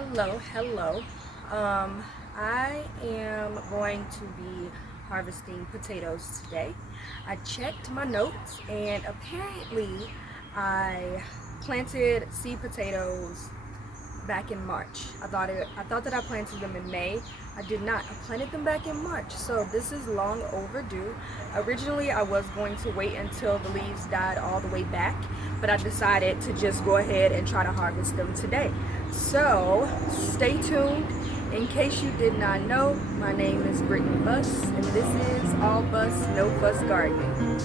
Hello. I am going to be harvesting potatoes today. I checked my notes and apparently I planted seed potatoes back in March. I thought that I planted them in May. I did not. I planted them back in March. So this is long overdue. Originally I was going to wait until the leaves died all the way back, but I decided to just go ahead and try to harvest them today. So stay tuned. In case you did not know, my name is Brittany Buss and this is All Buss No Fuss Gardening.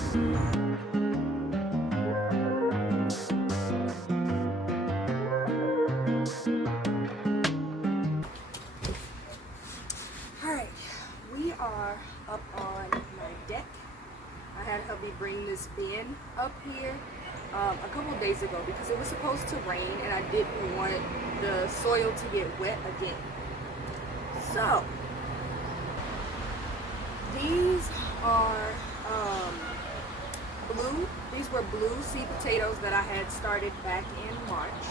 Alright, we are up on my deck. I had hubby bring this bin up here a couple of days ago because it was supposed to rain and I didn't want the soil to get wet again. So, these are these were blue seed potatoes that I had started back in March.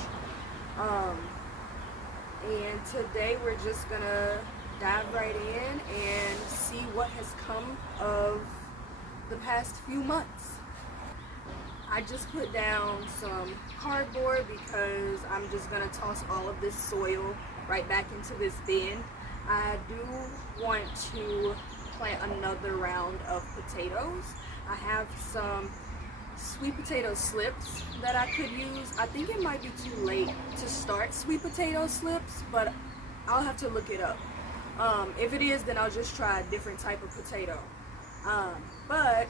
And today we're just gonna dive right in and see what has come of the past few months. I just put down some cardboard because I'm just gonna toss all of this soil right back into this bin. I do want to plant another round of potatoes. I have some sweet potato slips that I could use. I think it might be too late to start sweet potato slips, but I'll have to look it up. If it is, then I'll just try a different type of potato. But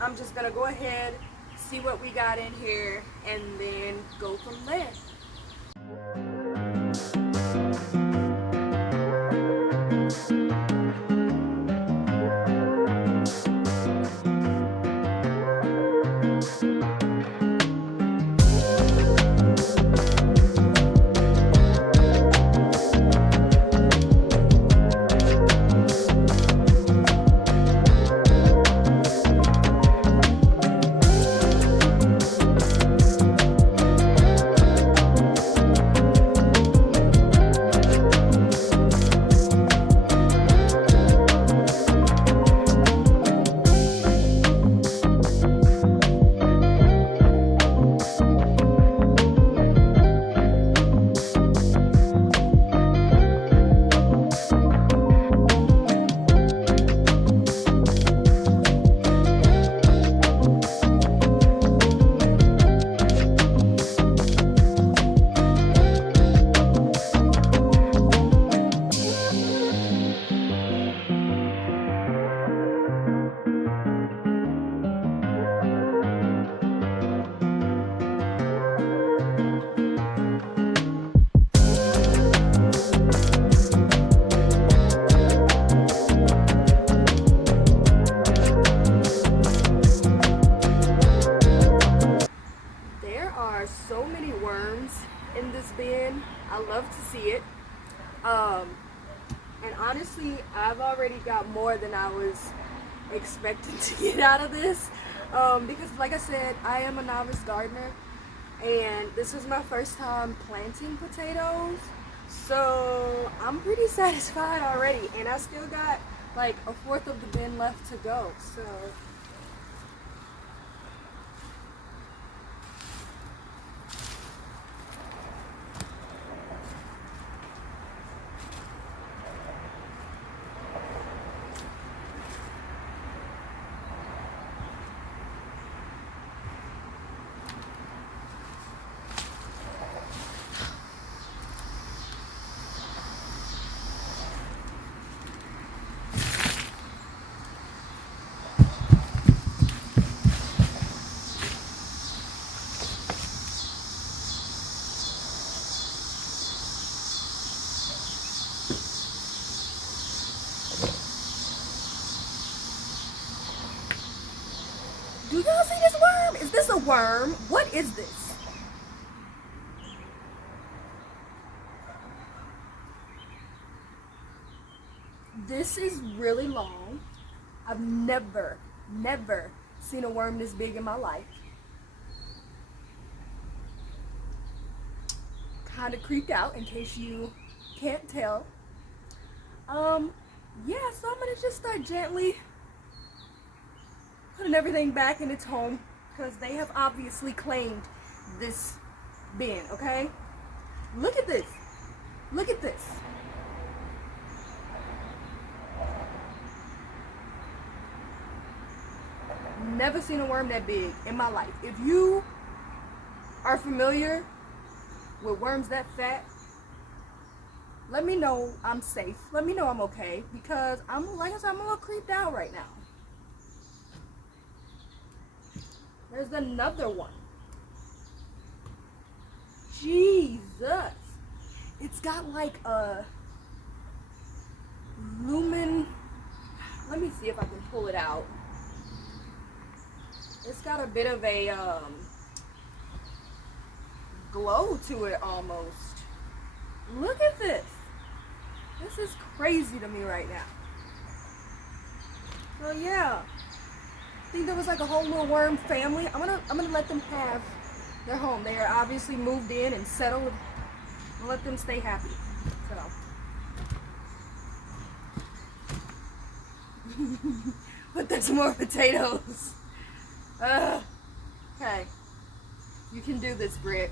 I'm just gonna go ahead, see what we got in here, and then go from there. There are so many worms in this bin. I love to see it. And honestly, I've already got more than I was expecting to get out of this. Because like I said, I am a novice gardener and this is my first time planting potatoes. So I'm pretty satisfied already, and I still got like a fourth of the bin left to go. So do y'all see this worm? Is this a worm? What is this? This is really long. I've never seen a worm this big in my life. kind of creeped out, in case you can't tell. Yeah, so I'm gonna just start gently putting everything back in its home, because they have obviously claimed this bin, okay? Look at this. Look at this. Never seen a worm that big in my life. If you are familiar with worms that fat, let me know I'm safe. Let me know I'm okay, because like I said, I'm a little creeped out right now. There's another one. Jesus. It's got like a lumen. Let me see if I can pull it out. It's got a bit of a glow to it almost. Look at this. This is crazy to me right now. So yeah, I think there was like a whole little worm family. I'm gonna let them have their home. They are obviously moved in and settled. And let them stay happy. So. But there's more potatoes. Okay. You can do this, Britt.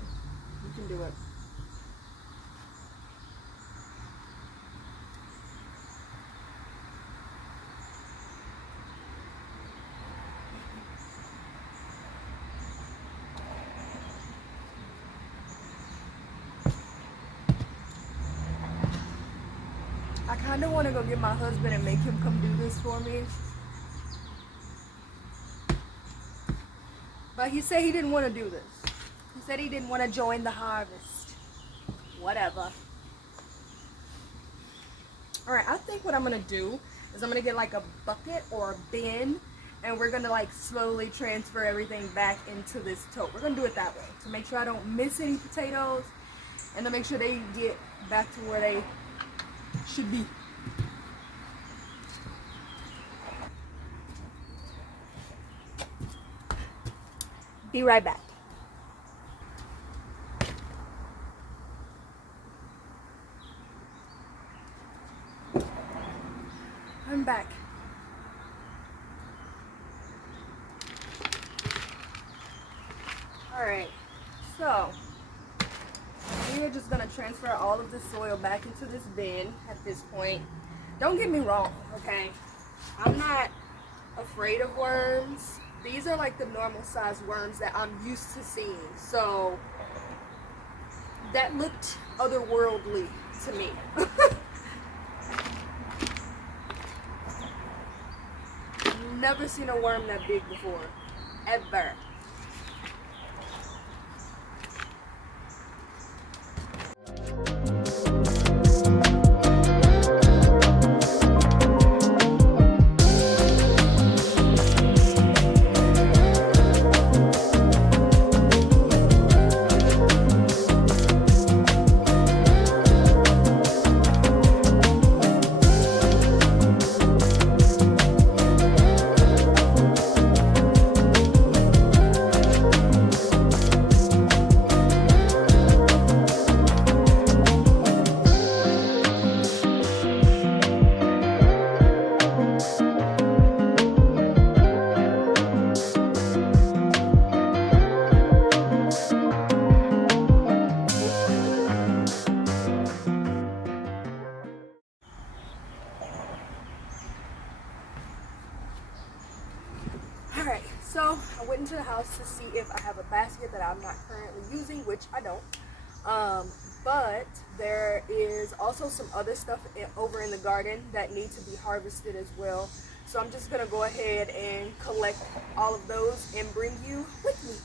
You can do it. I kind of want to go get my husband and make him come do this for me. But he said he didn't want to do this. He said he didn't want to join the harvest. Whatever. Alright, I think what I'm going to do is I'm going to get like a bucket or a bin, and we're going to like slowly transfer everything back into this tote. We're going to do it that way to make sure I don't miss any potatoes, and to make sure they get back to where they should be. Be right back. I'm back. Alright, so we are just gonna transfer all of the soil back into this bin at this point. Don't get me wrong, okay? I'm not afraid of worms. These are like the normal size worms that I'm used to seeing. So that looked otherworldly to me. Never seen a worm that big before, ever. Alright, so I went into the house to see if I have a basket that I'm not currently using, which I don't. But there is also some other stuff over in the garden that need to be harvested as well. So I'm just going to go ahead and collect all of those and bring you with me.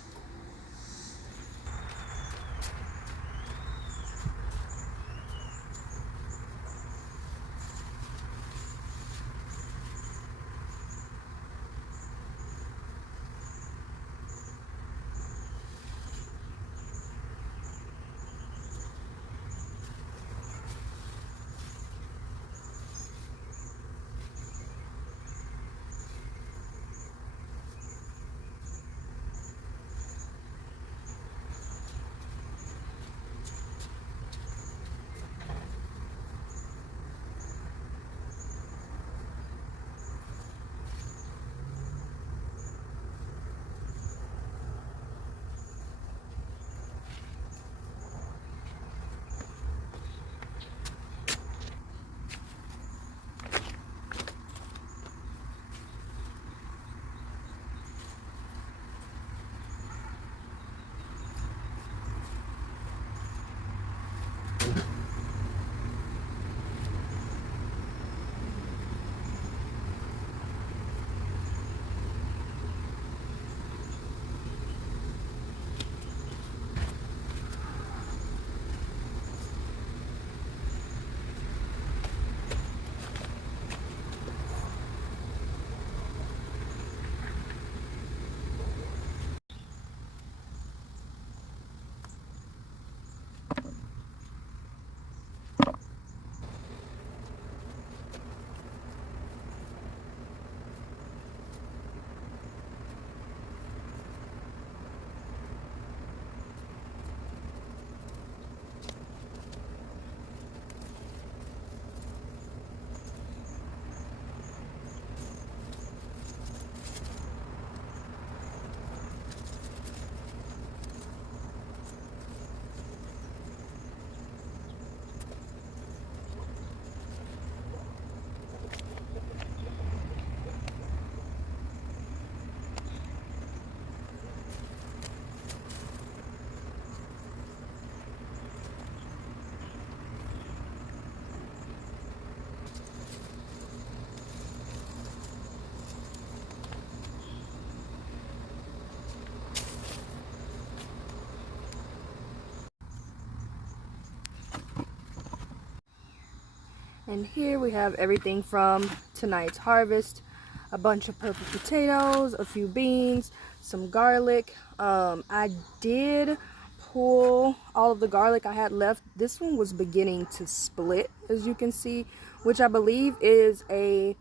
And here we have everything from tonight's harvest. A bunch of purple potatoes, a few beans, some garlic. I did pull all of the garlic I had left. This one was beginning to split, as you can see, which I believe is a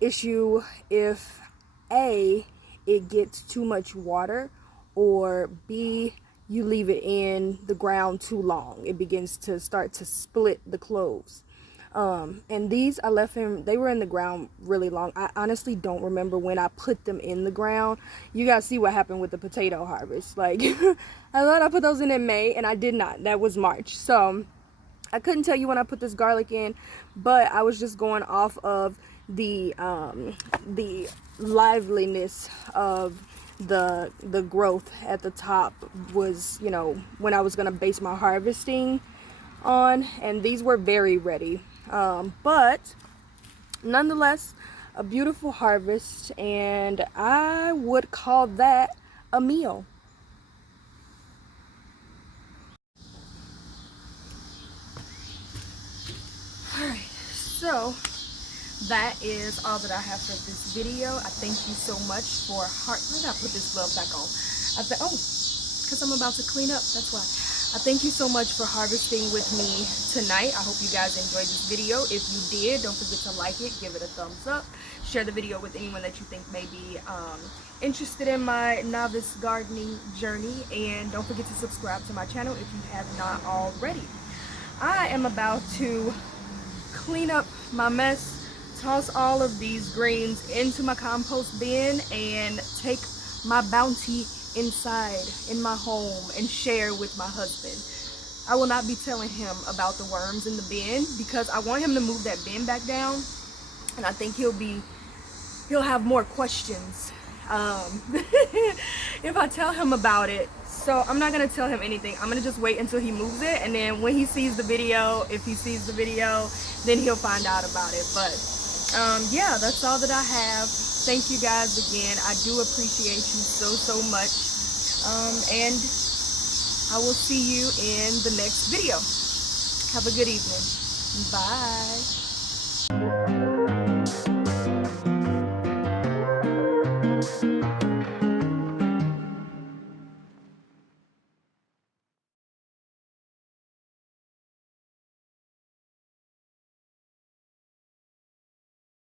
issue if A, it gets too much water, or B, you leave it in the ground too long. It begins to start to split the cloves. And these I left him, they were in the ground really long. I honestly don't remember when I put them in the ground. You guys see what happened with the potato harvest. Like, I thought I put those in May, and I did not. That was March. So I couldn't tell you when I put this garlic in, but I was just going off of the liveliness of the growth at the top was, you know, when I was gonna base my harvesting on, and these were very ready. But nonetheless, a beautiful harvest, and I would call that a meal. Alright, so that is all that I have for this video. I thank you so much for why did I put this glove back on? Because I'm about to clean up, that's why. I thank you so much for harvesting with me tonight. I hope you guys enjoyed this video. If you did, don't forget to like it, give it a thumbs up, share the video with anyone that you think may be interested in my novice gardening journey, and don't forget to subscribe to my channel if you have not already. I am about to clean up my mess, toss all of these greens into my compost bin, and take my bounty inside in my home and share with my husband. I will not be telling him about the worms in the bin because I want him to move that bin back down, and I think he'll have more questions if I tell him about it. So I'm not gonna tell him anything. I'm gonna just wait until he moves it, and then when he sees the video, if he sees the video, then he'll find out about it. But yeah, that's all that I have. Thank you guys again. I do appreciate you so much. And I will see you in the next video. Have a good evening. Bye.